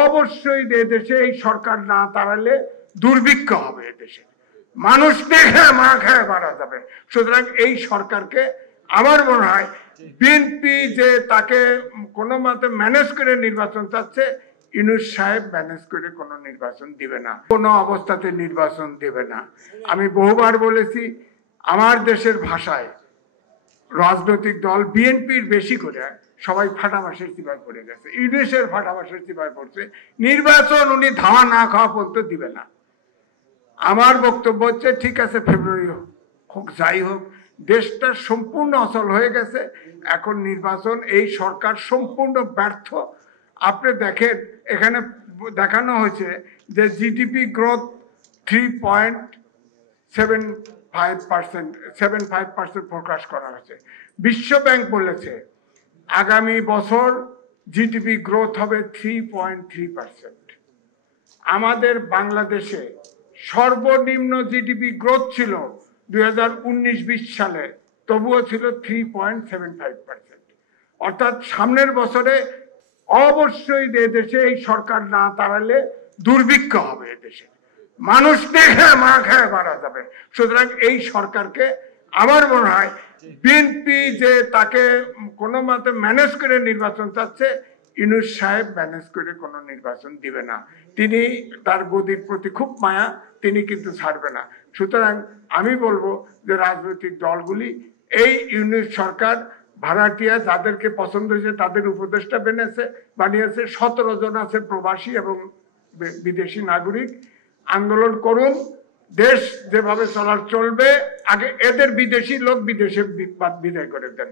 অবশ্যই এদেশে এই সরকার না দাঁড়ালে দুর্ভিক্ষ হবে এদেশে, মানুষ দেখে মা খেয়ে মারা যাবে। সুতরাং এই সরকারকে আমার মনে হয় বিএনপি যে তাকে কোনো মতে ম্যানেজ করে নির্বাচন চাচ্ছে, ইউনূস সাহেব ম্যানেজ করে কোনো নির্বাচন দিবে না, কোনো অবস্থাতে নির্বাচন দেবে না। আমি বহুবার বলেছি, আমার দেশের ভাষায় রাজনৈতিক দল বিএনপির বেশি করে সবাই ফাটাবাসের চিপায় পড়ে গেছে, ইউনূসের ফাটাবাসের চিপায় পড়ছে। নির্বাচন উনি ধাওয়া না খাওয়া পর্যন্ত দিবে না। আমার বক্তব্য হচ্ছে, ঠিক আছে ফেব্রুয়ারি হোক, যাই হোক, দেশটা সম্পূর্ণ অচল হয়ে গেছে। এখন নির্বাচন, এই সরকার সম্পূর্ণ ব্যর্থ। আপনি দেখেন, এখানে দেখানো হয়েছে যে জিডিপি গ্রোথ 3.75% প্রকাশ করা হয়েছে। বিশ্ব ব্যাংক বলেছে আগামী বছর জিডিপি গ্রোথ হবে 3.3%। আমাদের বাংলাদেশে সর্বনিম্ন জিডিপি গ্রোথ ছিল 2019-20 সালে, তবুও ছিল 3.75%। অর্থাৎ সামনের বছরে অবশ্যই এদেশে এই সরকার না দাঁড়ালে দুর্ভিক্ষ হবে এদেশে, মানুষ দেখে মা খেয়ে মারা যাবে। সুতরাং এই সরকারকে আমার মনে হয় বিএনপি যে তাকে কোনো মতে ম্যানেজ করে নির্বাচন চাচ্ছে, ইউনূস সাহেব ম্যানেজ করে কোনো নির্বাচন দিবে না। তিনি, তার গদির প্রতি খুব মায়া, তিনি কিন্তু ছাড়বে না। সুতরাং আমি বলবো যে রাজনৈতিক দলগুলি এই ইউনূস সরকার ভাড়াটিয়া যাদেরকে পছন্দ হয়েছে তাদের উপদেষ্টা বানিয়েছে, 17 জন আছে প্রবাসী এবং বিদেশি নাগরিক। আন্দোলন করুন, দেশ যেভাবে চলবে, আগে এদের বিদেশি লোক বিদেশে বিদায় করে দেন।